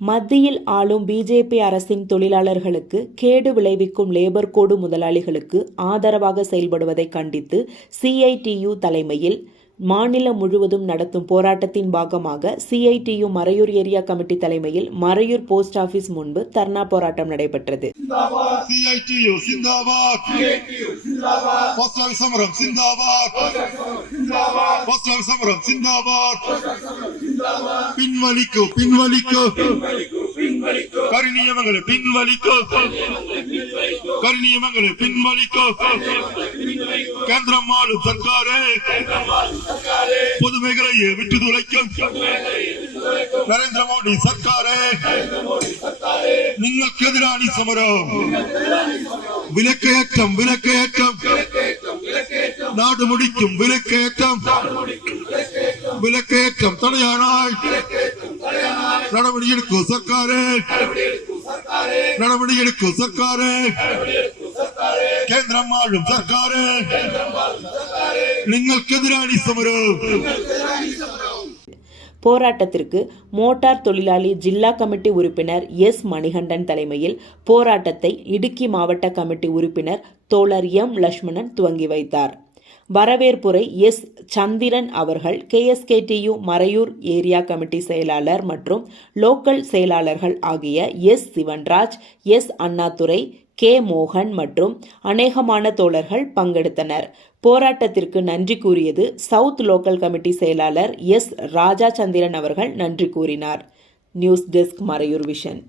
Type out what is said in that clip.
மத்தியில் ஆளும் பிஜேபி அரசின் தொழிலாளர்களுக்கு கேடு விளைவிக்கும் லேபர் கோடு முதலாளிகளுக்கு ஆதரவாக செயல்படுவதை கண்டித்து சிஐடியு தலைமையில் மாநிலம் முழுவதும் நடத்தும் போராட்டத்தின் பாகமாக சிஐடியு மறையூர் ஏரியா கமிட்டி தலைமையில் மறையூர் போஸ்ட் ஆபீஸ் முன்பு தர்ணா போராட்டம் நடைபெற்றது. கரிநியமங்களை பின்வலிக்கோ கேந்திரம் ஆளும் சர்க்காரே பொதுமைகளையே விட்டு துளைக்கும் நரேந்திர மோடி சர்க்காரே നിങ്ങൾക്ക് എതിരാണ് സമരം വിലക്കയറ്റം നാട് മുടിക്കും വിലക്കയറ്റം തടയാനായി നടപടിയെടുക്കൂ സർക്കാരേ കേന്ദ്രം ആളും സർക്കാരേ നിങ്ങൾക്കെതിരാണ് സമരം. போராட்டத்திற்கு மோட்டார் தொழிலாளி ஜில்லா கமிட்டி உறுப்பினர் எஸ் மணிகண்டன் தலைமையில் போராட்டத்தை இடுக்கி மாவட்ட கமிட்டி உறுப்பினர் தோழர் எம் லட்சுமணன் துவங்கி வைத்தார். வரவேற்புரை எஸ் சந்திரன் அவர்கள் கேஎஸ்கேடியு மறையூர் ஏரியா கமிட்டி செயலாளர் மற்றும் லோக்கல் செயலாளர்கள் ஆகிய S Sivanraj, S Annadurai, K மோகன் மற்றும் அநேகமான தோழர்கள் பங்கெடுத்தனர். போராட்டத்திற்கு நன்றி கூறியது சவுத் லோக்கல் கமிட்டி செயலாளர் எஸ் ராஜா சந்திரன் அவர்கள் நன்றி கூறினார். News desk Marayoor vision.